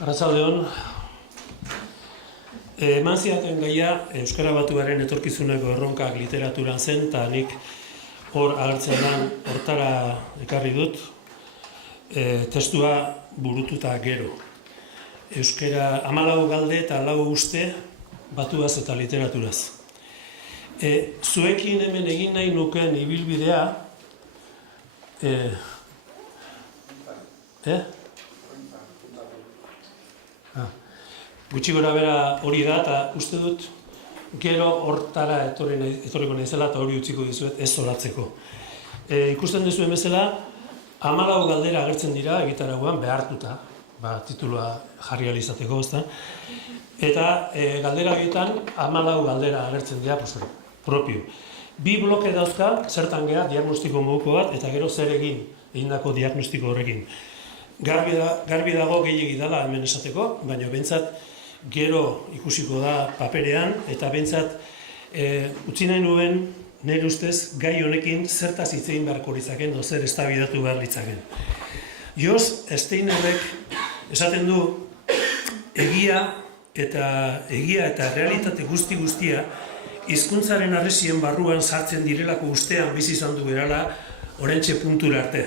Arratsaldeon. Eman zidaten gaia Euskara Batuaren etorkizuneko erronkak literaturan zen, eta nik hor agertzen den hortara ekarri dut testua burututa gero. Euskara 14 galde eta 4 uste batuaz eta literaturaz. Zuekin hemen egin nahi nuken ibilbidea gutxi gora bera hori da, eta uste dut gero hortara etorriko naizela eta hori utziko dizuet ez zoratzeko. Ikusten duzuen bezala, 14 galdera agertzen dira egitarauan behartuta, titulua jarri ahal izateko, ezta? Eta galdera horietan 14 galdera agertzen dira propio. 2 bloke dauzka, zertan geha diagnostiko moduko bat, eta gero zer egindako diagnostiko horrekin. Garbi dago gehiegi dela hemen esateko, baina behintzat gero ikusiko da paperean, eta behintzat utzi nahi nuen nire ustez gai honekin zertaz hitz egin beharko litzaken, zer eztabaidatu behar litzaken. Jos Steinerrek esaten du egia eta realitate guztia hizkuntzaren harresien barruan sartzen direlako ustean bizi izan du berala oraintxe puntura arte.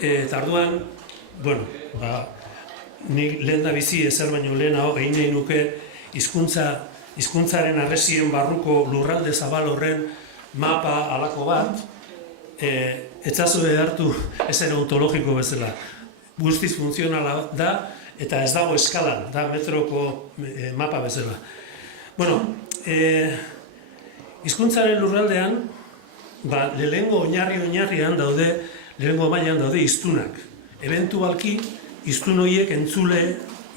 Eta orduan, nik lehen da bizi ezer baino lehenago egin nahi nuke hizkuntzaren harresien barruko lurralde zabal horren mapa halako bat, etzazue hartu ezer ontologiko bezala. Guztiz funtzionala da eta ez dago eskalan, da metroko mapa bezala. Hizkuntzaren lurraldean, lehengo oinarrian daude, lehengo mailan daude hiztunak. Ebentualki, hiztun horiek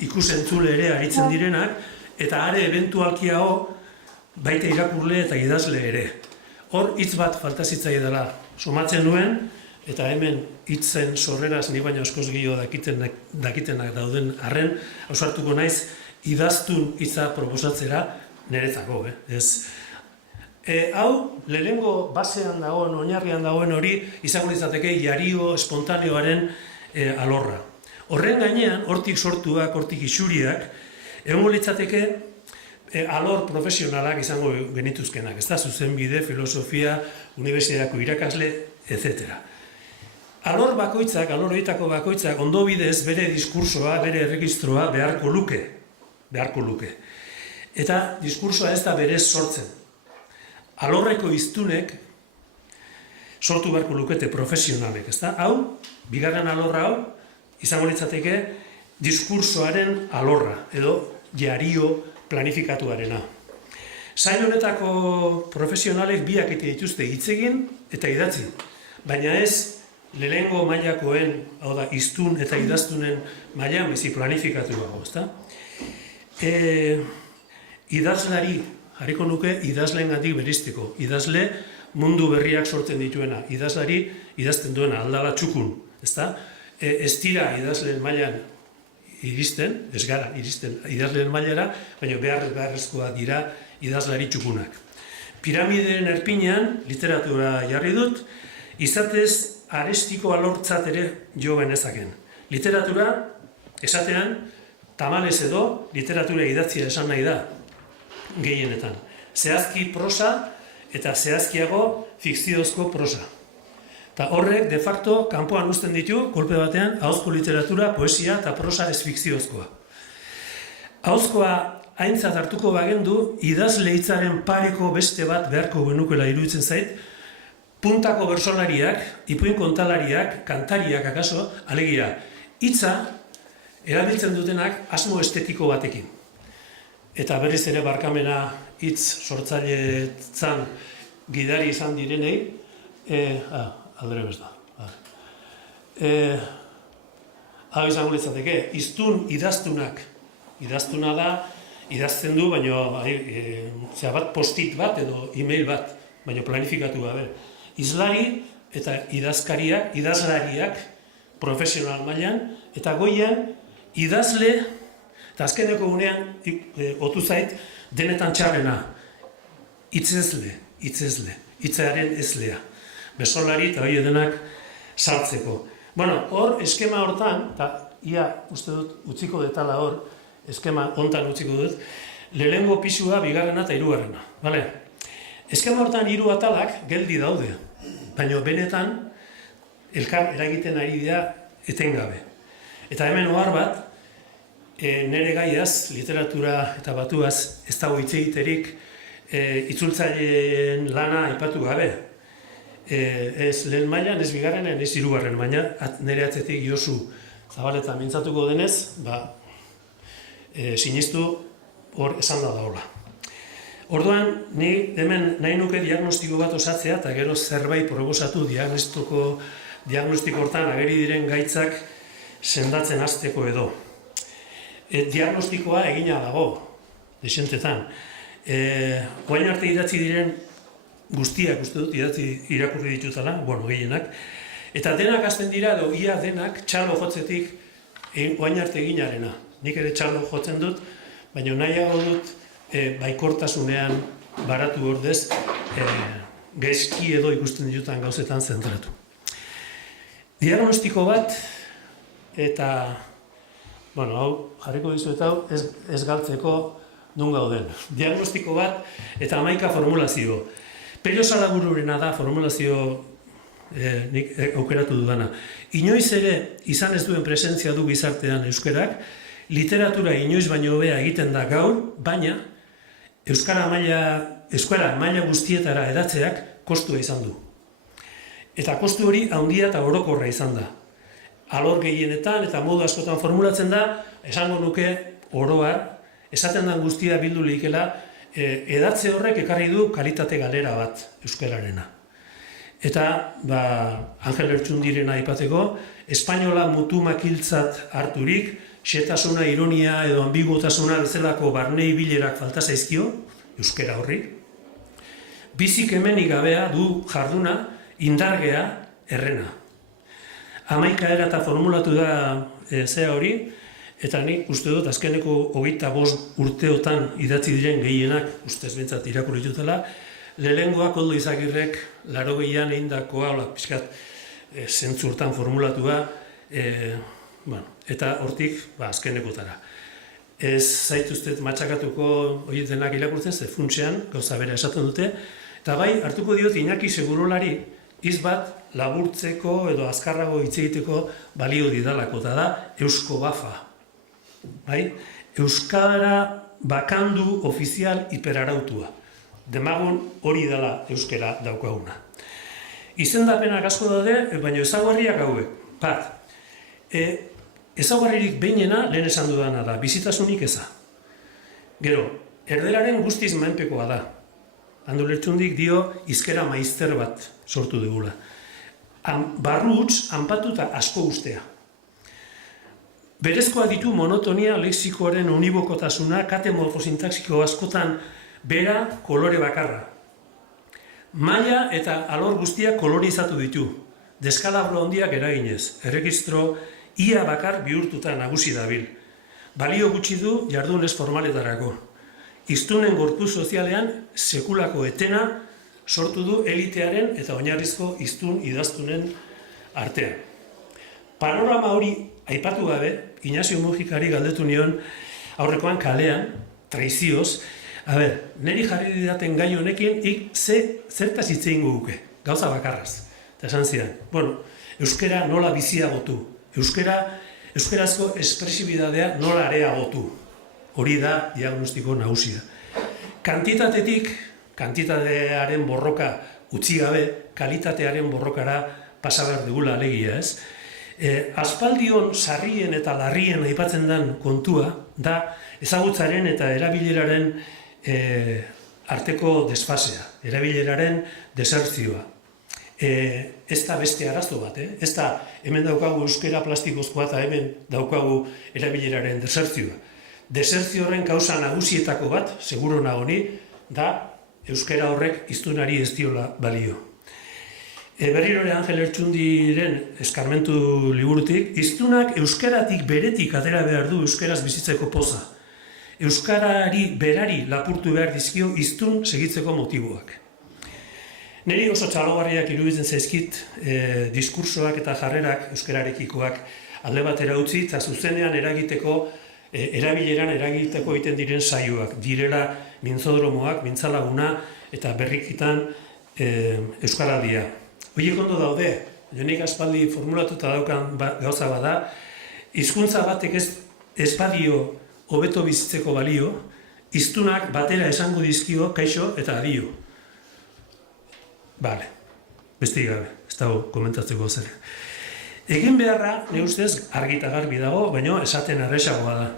ikus-entzule ere aritzen direnak, eta are ebentualkiago baita irakurle eta idazle ere. Hor hitz bat falta zitzaile dela somatzen nuen, eta hemen hitzen sorreraz ni baina askoz gehiago dakitenak dauden arren, ausartuko naiz idaztun hitza proposatzera niretzako. Hau, lehengo basean dagoen, oinarrian dagoen hori izango litzateke jario espontaneoaren alorra. Horren gainean, hortik sortuak, hortik isuriak, egongo litzateke alor profesionalak izango genituzkenak, ez da, zuzenbide, filosofia, unibertsitateko irakasle, etc. Alor horietako bakoitzak, ondo bidez bere diskursoa, bere erregistroa beharko luke. Eta diskursoa ez da berez sortzen. Alorreko hiztunek sortu beharko lukete profesionalek, ez da? Hau, bigarren alorra hau, izango litzateke diskursoaren alorra, edo jario planifikatuarena. Sail honetako profesionalek biak dituzte hitz egin eta idatzi, baina ez lehengo mailakoen, hau da, hiztun eta idaztunen mailan bizi planifikatua, ezta? Idazlari, jarriko nuke idazleengatik beristeko. Idazle mundu berriak sortzen dituena, idazlari idazten duena, aldala txukun, ezta? Ez dira idazleen mailan iristen, ez gara iristen idazleen mailara, baina beharrezkoa dira idazlari txukunak. Piramideen erpinean, literatura jarri dut, izatez arestiko alortzat ere jo genezaken. Literatura, esatean, tamalez edo, literatura idatzia esan nahi da, gehienetan. Zehazki prosa eta zehazkiago fikziozko prosa. Eta horrek, de facto, kanpoan uzten ditu, kolpe batean, ahozko literatura, poesia eta prosa ez fikziozkoa. Ahozkoa aintzat hartuko bagendu, idazle hitzaren pareko beste bat beharko genukela iruditzen zait, puntako bersolariak, ipuin kontalariak, kantariak akaso, alegia, hitza erabiltzen dutenak asmo estetiko batekin. Eta berriz ere barkamena hitz sortzailetzan gidari izan direnei, aldere bez da. Hau izango litzateke, hiztun idaztunak. Idaztuna da, idazten du, baina post-it bat edo e-mail bat, baina planifikatu gabe. Hizlari eta idazlariak profesional mailan, eta goian idazle, eta azkeneko gunean, otu zait, denetan txarrena, hitzezle, hitzaren ezlea. Besolari eta hori denak sartzeko. Hor, eskema hortan, eta ia uste dut utziko detala hor, eskema hontan utziko dut, lehenengo pisua, bigarrena eta hirugarrena. Vale? Eskema hortan 3 atalak geldi daude, baina benetan elkar eragiten ari dira etengabe. Eta hemen ohar bat, nere gaiaz, literatura eta batuaz, ez dago hitz egiterik itzultzaileen lana aipatu gabe. Ez lehen mailan, ez bigarrenen, ez hirugarren, baina nire atzetik Josu Zabaleta mintzatuko denez, sinistu hor esan da daola. Orduan, ni hemen nahi nuke diagnostiko bat osatzea, eta gero zerbait proposatu diagnostiko hortan ageri diren gaitzak sendatzen hasteko edo. Diagnostikoa egina dago, desentetan. Oain arte idatzi diren guztiak, uste dut, irakurri ditutela, gehienak, eta denak hasten dira, edo ia denak txalo jotzetik oain arte eginarena. Nik ere txalo jotzen dut, baina nahiago dut baikortasunean baratu ordez, gaizki edo ikusten ditutan gauzetan zentratu. Diagnostiko bat, eta, hau, jarriko dizuet hau, ez galtzeko nun gauden. Diagnostiko bat eta 11 formulazio. Pello Salagururena da formulazio nik aukeratu dudana. Inoiz ere izan ez duen presentzia du gizartean euskerak, literatura inoiz baino hobea egiten da gaur, baina euskara maila guztietara hedatzeak kostua izan du. Eta kostu hori handia eta orokorra izan da. Alor gehienetan eta modu askotan formulatzen da, esango nuke oroar, esaten den guztia bildu lehikela, edatze horrek ekarri du kalitate galera bat euskararena. Eta, Angel Lertxundirena aipateko, espainola mutu makiltzat harturik, xetasuna, ironia edo ambiguotasuna bezalako barne ibilerak falta zaizkio, euskara horri. Bizik hemenik gabea du jarduna, indargea, errena. 11 erata formulatu da zea hori, eta nik uste dut azkeneko 25 urteotan idatzi diren gehienak, ustez bentsat irakurri dutela, lehengoa Koldo Izagirrek 80an egindakoa, pixkat zentzurtan formulatua, eta hortik azkenekotara. Ez zaituztet matxakatuko horiek denak irakurtzen, ze funtsean gauza bera esaten dute, eta bai, hartuko diot Iñaki Segurolari hitz bat laburtzeko edo azkarrago hitz egiteko balio didalako, eta da Eusko Bafa. Euskara bakandu ofizial hiperarautua. Demagun hori dela euskara daukaguna. Izendapenak asko daude, baina ezaugarriak hauek. Bat, ezaugarririk behinena lehen esan dudana da, bizitasunik eza. Gero, erderaren guztiz menpekoa da. Andu Lertxundik dio hizkera maizter bat sortu dugula. Barruts, hanpatuta asko ustea. Berezkoa ditu monotonia lexikoaren unibokotasuna, kate morfosintaxiko askotan bera kolore bakarra. Maila eta alor guztiak kolorizatu ditu, deskalabro handiak eraginez, erregistro ia bakar bihurtuta nagusi dabil. Balio gutxi du jardunez formaletarako. Hiztunen gorpu sozialean sekulako etena sortu du elitearen eta oinarrizko hiztun idaztunen artean. Panorama hori aipatu gabe, Ignacio Mujikari galdetu nion aurrekoan kalean, traizioz, niri jarri didaten gai honekin zertaz hitz egingo guke, gauza bakarraz. Eta esan zidan, euskara nola biziagotu, euskarazko espresibidadea nola areagotu. Hori da diagnostiko nagusia. Kantitatearen borroka utzi gabe, kalitatearen borrokara pasa behar dugula alegia, ez? Aspaldion sarrien eta larrien aipatzen den kontua da ezagutzaren eta erabileraren arteko desfasea, erabileraren desertzioa. Ez da beste arazo bat, ez da hemen daukagu euskera plastikozkoa eta hemen daukagu erabileraren desertzioa. Desertzio horren kausa nagusietako bat, seguro nagoni, da euskera horrek hiztunari ez diola balio. Berriro ere Angel Lertxundiren eskarmentu liburutik, hiztunak euskaratik beretik atera behar du euskaraz bizitzeko poza. Euskarari berari lapurtu behar dizkio hiztun segitzeko motiboak. Neri oso txalogarriak iruditzen zaizkit diskursoak eta jarrerak euskararekikoak alde batera utzi, eta zuzenean erabileran eragiteko egiten diren saioak, direla mintzodromoak, mintzalaguna eta berrikitan Euskaraldia. Horiek ondo daude, jonik aspaldi formulatuta daukan gauza bada, hizkuntza batek ez badio hobeto bizitzeko balio, hiztunak batera esango dizkio kaixo eta adio. Bale, beste gabe, ez dago komentatzeko zer. Egin beharra, ne ustez, argi eta garbi dago, baina esaten erresagoa da.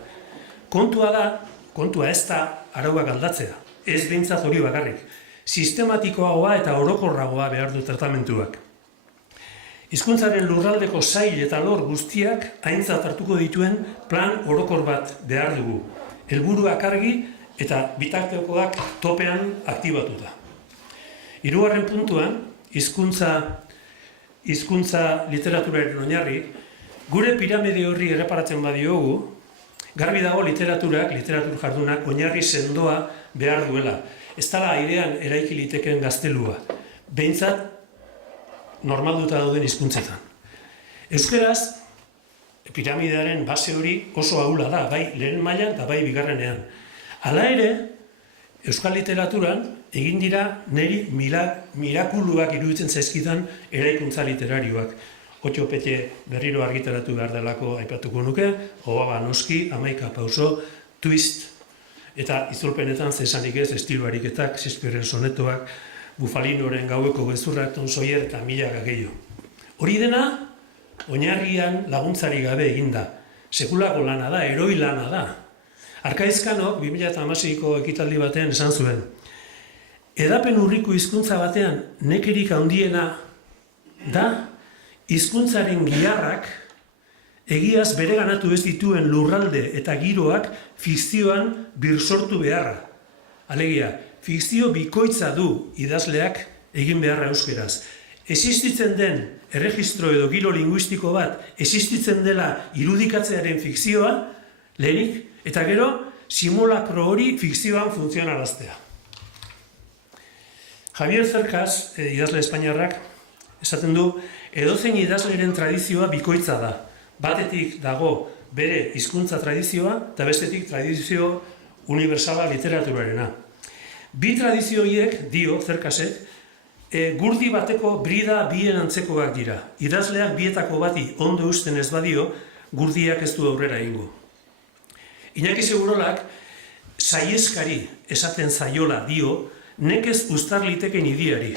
Kontua ez da arauak aldatzea, ez behintzat hori bakarrik. Sistematikoagoa eta orokorragoa behar du tratamentuak. Hizkuntzaren lurraldeko sail eta lor guztiak aintzat hartuko dituen plan orokor bat behar dugu. Helburuak argi eta bitartekoak topean aktibatuta. Hirugarren puntuan, hizkuntza literaturaren oinarri, gure piramide horri erreparatzen badiogu, garbi dago literatur jardunak oinarri sendoa behar duela. Ez dela airean eraiki liteken gaztelua, behintzat normalduta dauden hizkuntzetan. Euskeraz, piramidearen base hori oso ahula da, bai lehen mailan eta bai bigarrenean. Hala ere, euskal literaturan egin dira niri mirakuluak iruditzen zaizkidan eraikuntza literarioak. Otxo Pete berriro argitaratu behar delako aipatuko nuke, Obaba noski, Hamaika pauso, Twist, eta itzulpenetan zesanik ez, estilo ariketak, Shakespearen sonetoak, Bufalinoren gaueko gezurrak, Tom Sawyer eta milaka gehiago. Hori dena, oinarrian laguntzari gabe eginda. Sekulako lana da, heroi lana da. Arkaizkanok 2016ko ekitaldi batean esan zuen. Edapen urriko hizkuntza batean nekerik handiena da hizkuntzaren giharrak egiaz bereganatu ez dituen lurralde eta giroak fikzioan birsortu beharra. Alegia, fikzio bikoitza du idazleak egin beharra euskeraz. Existitzen den erregistro edo giro linguistiko bat, existitzen dela irudikatzearen fikzioa, lehenik, eta gero, simulakro hori fikzioan funtzionaraztea. Javier Cercas, idazle espainiarrak, esaten du, edozein idazleren tradizioa bikoitza da. Batetik dago bere hizkuntza tradizioa, eta bestetik tradizio universala literaturarena. Bi tradizio horiek, dio Cercasek, gurdi bateko brida bien antzekoak dira. Idazleak bietako bati ondo usten ez badio, gurdiak ez du aurrera egingo. Iñaki Segurolak, saieskari esaten zaiola dio, nekez uztar liteken idiari.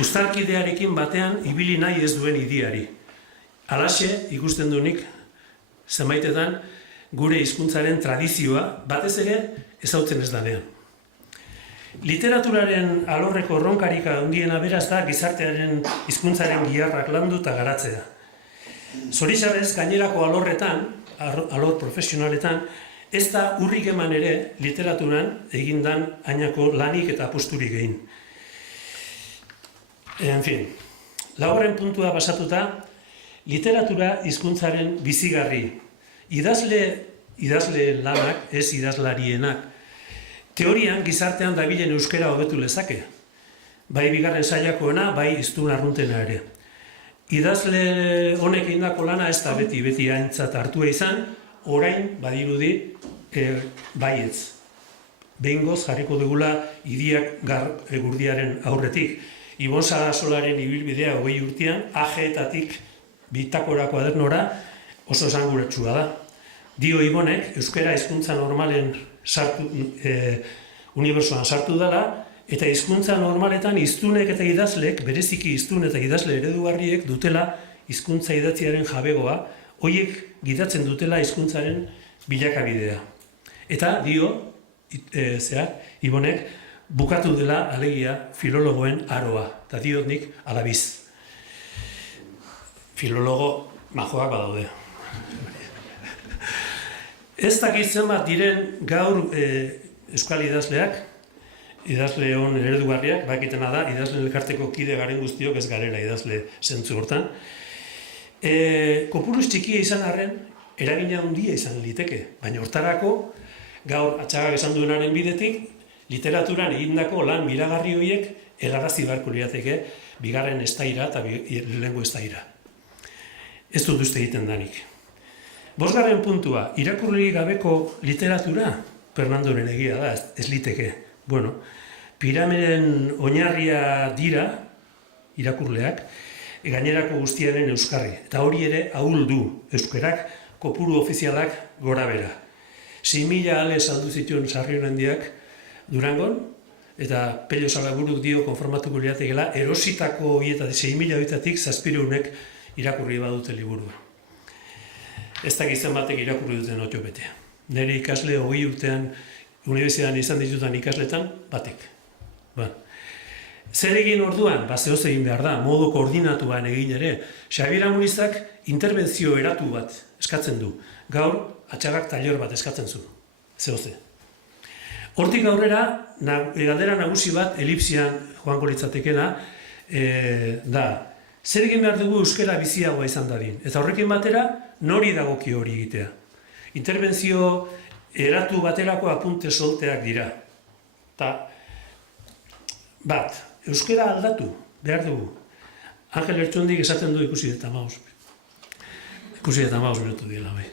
Uztarkidearekin batean ibili nahi ez duen idiari. Halaxe, ikusten dunik, zenbaitetan, gure hizkuntzaren tradizioa, batez ere, ezautzen ez danean. Literaturaren alorreko ronkarika handiena beraz da gizartearen hizkuntzaren giharrak landu eta garatzea. Zoritxarrez, gainerako alorretan, alor profesionaletan, ez da urrik eman ere literaturan egindan ainako lanik eta aposturik egin. En fin, laugarren puntua pasatuta, literatura hizkuntzaren bizigarri. Idazle lanak, ez idazlarienak. Teorian gizartean dabilen euskera hobetu lezake. Bai bigarren sailakoena, bai hiztun arruntena ere. Idazle honek egindako lana ez da beti aintzat hartua izan, orain badirudi baietz. Behingoz jarriko dugula idiak gurdiaren aurretik. Ibon Sarasolaren ibilbidea 20 urtean, AG-etatik bitakora kuadernora oso esanguratsua da. Dio Ibonek, euskera hizkuntza normalen unibertsoan sartu dela, eta hizkuntza normaletan hiztunek eta idazlek, bereziki hiztun eta idazle eredugarriek dutela hizkuntza idatziaren jabegoa, horiek gidatzen dutela hizkuntzaren bilakabidea. Eta dio, Ibonek, bukatu dela alegia filologoen aroa, eta diot nik alabiz. Filologo majoak badaude. Ez dakit zenbat diren gaur euskal idazleak, idazle hon eredugarriak, bakitena da, idazle elkarteko kide garen guztiok ez garela idazle zentzu hortan. Kopuruz txikia izan arren, eragina handia izan liteke, baina hortarako, gaur atxagak esan duenaren bidetik, literaturan egindako lan miragarri horiek helarazi beharko lirateke bigarren estaira eta lehengo estaira. Ez dut uste egiten danik. Bosgarren puntua, irakurlerik gabeko literatura, Fernandoren egia da, ez liteke. Bueno, piramiden oinarria dira, irakurleak, gainerako guztiaren euskarri. Eta hori ere ahul du euskarak kopuru ofizialak gora bera. 6.000 ale saldu zituen Sarrionandiak Durangon, eta Pello Salaburuk dio konformatuko liatekela, erositako horieta 6.000 horietatik 700 irakurri badute liburua. Ez dakizten batek irakurri duten otio betea. Nire ikasle 20 urtean unibertsitatean izan ditutan ikasletan, batek. Zer egin orduan? Zehoz egin behar da, modu koordinatuan egin ere. Xabier Amurizak interbentzio eratu bat eskatzen du. Gaur, atxagak tailer bat eskatzen zu. Zehoze. Hortik aurrera, galdera nagusi bat, elipsian joango litzatekena, da, zer egin behar dugu euskara biziagoa izan dadin. Eta horrekin batera, nori dagoki hori egitea. Interbentzio eratu baterako apunte solteak dira. Ta, bat, euskara aldatu behar dugu. Angel Ertxundik esaten du ikusi eta maus. Ikusi eta maus minutu dira, bai.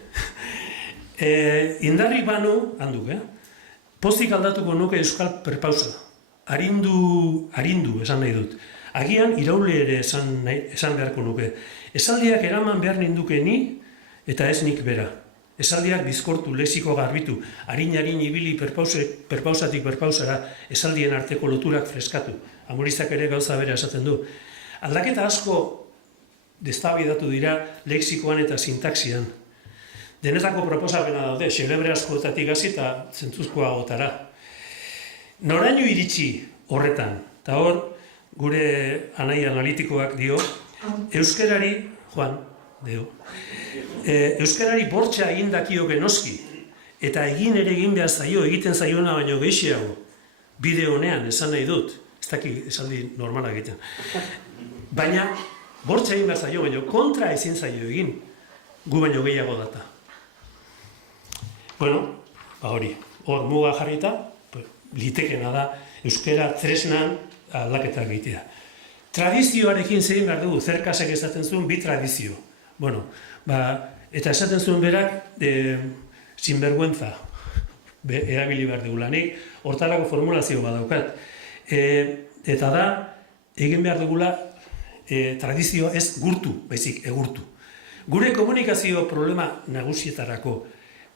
Indarrik banu, handuk, pozik aldatuko nuke euskal perpausa. Arindu esan nahi dut. Agian iraule ere esan beharko nuke. Esaldiak eraman behar ninduke ni eta ez nik bera. Esaldiak bizkortu, lexiko garbitu, harin ibili perpausatik perpausara esaldien arteko loturak freskatu. Amurizak ere gauza bera esaten du. Aldaketa asko destabidatu dira lexikoan eta sintaxian. Denetako proposapena daude, xelebre askoetatik hasi eta zentzuzkoagotara. Noraino iritsi horretan, eta hor, gure anai analitikoak dio, euskarari, euskarari bortxa egin dakioke noski, eta egin behar zaio, egiten zaiona baino gehiago, bide honean esan nahi dut, ez daki esaldi normala egiten. Baina, bortxa egin behar zaio, baino kontra ezin zaio egin, gu baino gehiago data. Bueno, hori, hor muga jarrita, litekena da, euskara tresnan aldaketak egitea. Tradizioarekin zein behar dugu, Zerkasek esaten zuen, bi tradizio. Bueno, eta esaten zuen berak, sinvergüenza, erabili behar dugu lanik, hortarako formulazio badaukat. Eta da, egin behar dugula, tradizioa ez gurtu, baizik, egurtu. Gure komunikazio problema nagusietarako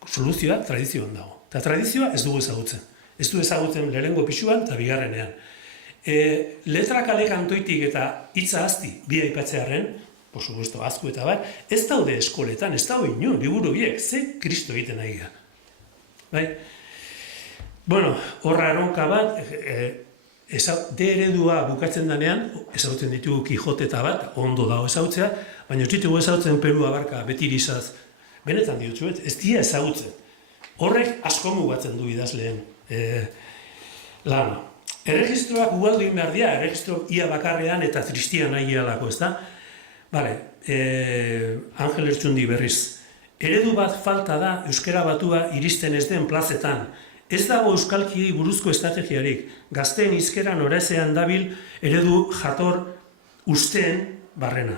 soluzioa tradizioan dago. Eta tradizioa ez dugu ezagutzen. Ez du ezagutzen lehenengo pisuan eta bigarrenean. Letra kale kantoitik eta hitza asti bi aipatzearren, por supuesto, azku eta bat, ez daude eskoletan, ez daude inun, liburu biek, ze Kristo egiten nahi gara. Bai? Bueno, horra erronka bat, de eredua bukatzen danean, ezagutzen ditugu Kijote eta bat, ondo dago ezagutzea, baina ez ditugu ezagutzen Peru Abarka betirizaz, benetan diotzuet, ez dira ezagutzen. Horrek asko mugatzen du idazleen lana. Erregistroak ugaldu egin behar dira, erregistro ia bakarrean eta tristia nahi alako, ez da? Bale, Angel Ertxundi berriz. Eredu bat falta da euskara batua iristen ez den plazetan. Ez dago euskalki buruzko estrategiarik. Gazteen hizkera noraezean dabil eredu jator usteen barrena.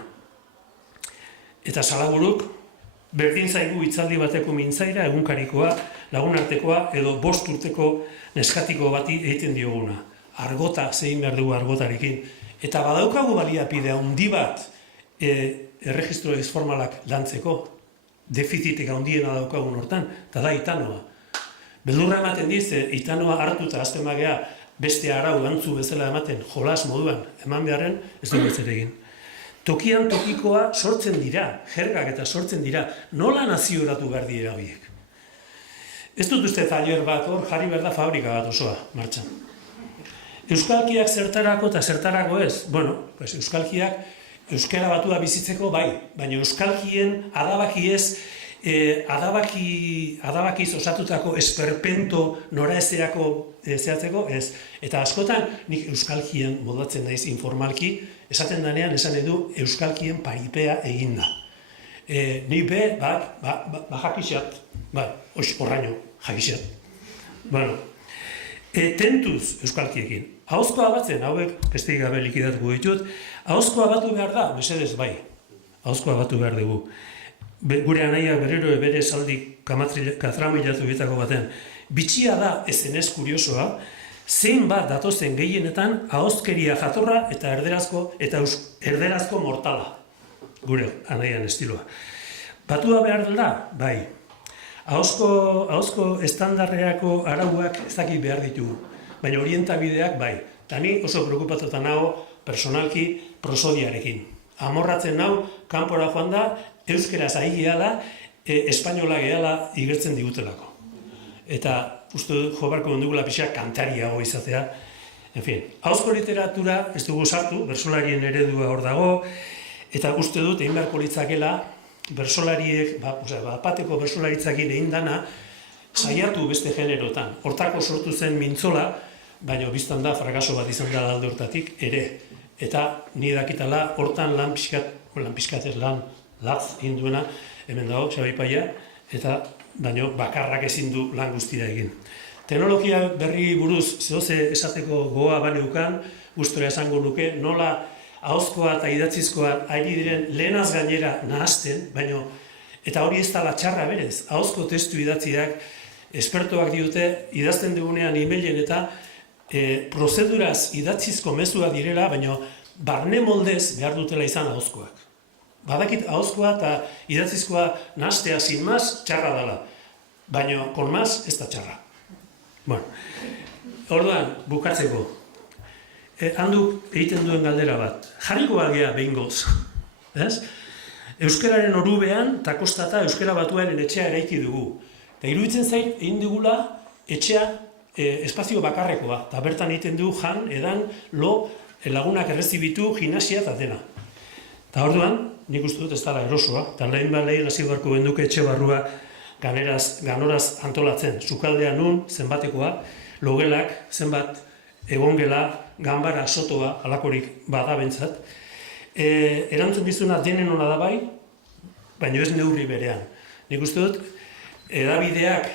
Eta Salaburuk, berdin zaigu hitzaldi bateko mintzaira, egunkarikoa, lagunartekoa edo 5 urteko neskatiko bati egiten dioguna. Argota, zein behar dugu argotarekin. Eta badaukagu baliapide handi bat erregistro formalak lantzeko, defizitek handiena daukagun hortan, eta da Itanoa. Beldurra ematen diz, Itanoa hartu eta azten bagea beste arau antzu bezala ematen, jolas moduan eman beharren, ez dugu ez ere egin. Tokian tokikoa sortzen dira, jergak eta sortzen dira, nola nazioratu behar dira horiek. Ez dut uste tailer bat hor, jarri behar da fabrika bat osoa, martxan. Euskalkiak zertarako eta zertarako ez? Bueno, euskalkiak euskara batua bizitzeko bai, baina euskalkien adabakiez, adabakiz osatutako esperpento noraezeako zehatzeko ez. Eta askotan nik euskalkien modatzen naiz informalki, esaten danean esan edu euskalkien paripea eginda. Ni be, jakixat, horraino, jakixat. Bueno, tentuz euskalkiekin. Ahozkoa batzen, hauek, besteik gabe likidatuko ditut, ahozkoa batu behar da, mesedez bai, ahozkoa batu behar dugu. gure anaia berriro bere esaldi katramilatu bietako baten, bitxia da ezenez kuriosoa, zein bat datozen gehienetan ahozkeria jatorra eta erderazko mortala, gure anaian estiloa. Batua behar da, bai. Ahozko estandarreako arauak ez dakit behar ditugu, baina orientabideak bai. Eta ni oso preokupatuta nago personalki prosodiarekin. Amorratzen nau, kanpora joan da, euskeraz ari gehala, espainola gehala igertzen digutelako. Eta uste dut jo beharko dugula pixka kantariago izatea. En fin, ahozko literatura ez dugu sartu, bertsolarien eredua hor dago, eta uste dut egin beharko litzakela, bertsolariek, bateko bertsolaritzakin egin dana, saiatu beste generotan. Hortako sortu zen mintzola, baina biztan da frakaso bat izan da alde hortatik ere. Eta ni dakitala hortan lan latz egin duena, hemen dago, Xabi Paia, eta baino bakarrak ezin du lan guztia egin. Teknologia berri buruz zehoze esateko goa baneukan, gustora esango nuke, nola ahozkoa eta idatzizkoa ari diren lehenaz gainera nahazten, baino, eta hori ez dela txarra berez, ahozko testu idatziak, espertoak diote, idazten dugunean emailen eta prozeduraz idatzizko mezua direla, baino barne moldez behar dutela izan ahozkoak. Badakit ahozkoa eta idatzizkoa nahaztea sin maz txarra dela, baino kon maz ez da txarra. Bueno, orduan, bukatzeko. Handuk egiten duen galdera bat. Jarriko algea behingoz. Euskararen orubean, eta kostata Euskara Batuaren etxea eraiki dugu. Eta iruditzen zait, egin dugula etxea espazio bakarrekoa. Eta bertan egiten du jan, edan, lo, lagunak errezibitu, gimnasia eta dena. Eta orduan, nik uste dut ez dara erosoa. Eta lehen hasi beharko benduke etxe barrua ganoraz antolatzen. Sukaldean nun, zenbatekoa, logelak, zenbat, egongela, ganbara, sotoa, alakorik bada bentsat. Erantzun dizuna denen ona da bai, baina ez neurri berean. Nik uste dut, edabideak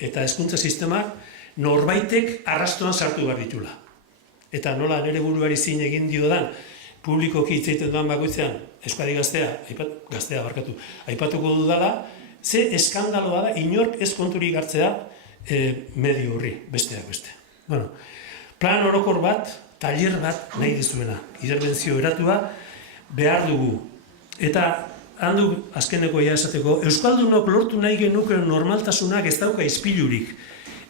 eta hezkuntza sistemak norbaitek arrastoan sartu behar ditula. Eta nola nire buruari zin egin diodan, publikoki hitz egiten duan bakoitzean, Euskadi gaztea aipatuko dudala, ze eskandaloa da, inork ez konturik hartzea medio horri, besteak beste. Bueno, plan orokor bat, taller bat nahi dizuena, interbentzio eratua behar dugu. Eta handu azkeneko esateko, Euskaldunok lortu nahi genuken normaltasunak ez dauka izpilurik.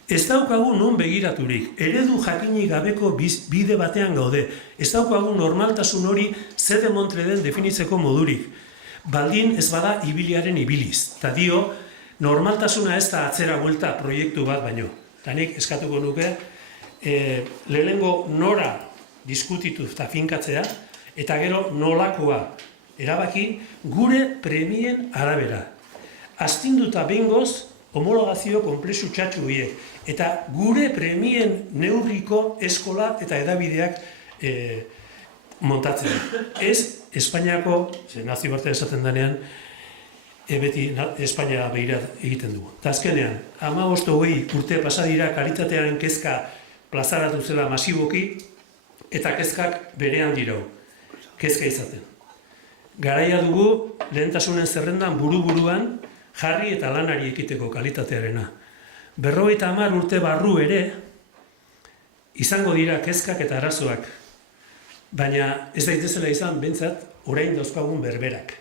Ez daukagu non begiraturik, eredu jakinik gabeko bide batean gaude. Ez daukagu normaltasun hori ze demontre den definitzeko modurik. Baldin ez bada ibiliaren ibiliz. Ta dio, normaltasuna ez da atzera buelta proiektu bat baino. Eta nik eskatuko nuke, lehenengo nora diskutitu eta finkatzea, eta gero nolakoa erabaki gure premien arabera. Astinduta behingoz, homologazio konplexu txatxu hiek, eta gure premien neurriko eskola eta edabideak montatzen. Ez Espainiako, nazio bartean esaten denean, beti Espainia behirat egiten dugu. Eta azkenean, 15-20 urte pasadira kalitatearen kezka plazaratu zela masiboki, eta kezkak berean dirau, kezka izaten. Garaia dugu lehentasunen zerrendan buru-buruan jarri eta lanari ekiteko kalitatearena. 50 urte barru ere izango dira kezkak eta arazoak, baina ez daitezela izan bentsat orain dauzkagun berberak.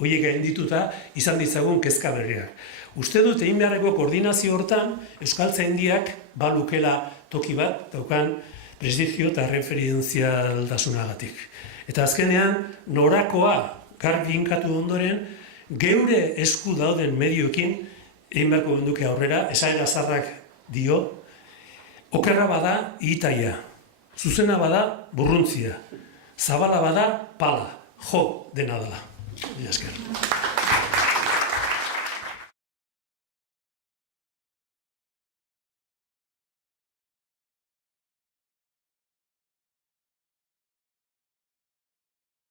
Horiek gaindituta izan ditzagun kezka berriak. Uste dut egin beharreko koordinazio hortan euskaltzaindiak balukela toki bat daukan prestigio eta referentzialtasunagatik. Eta azkenean, norakoa garbi hinkatu ondoren, geure esku dauden medioekin egin beharko genduke aurrera, esaera zarrak dio, okerra bada ihitaia, zuzena bada burruntzia, zabala bada pala, jo dena dela. Mila esker.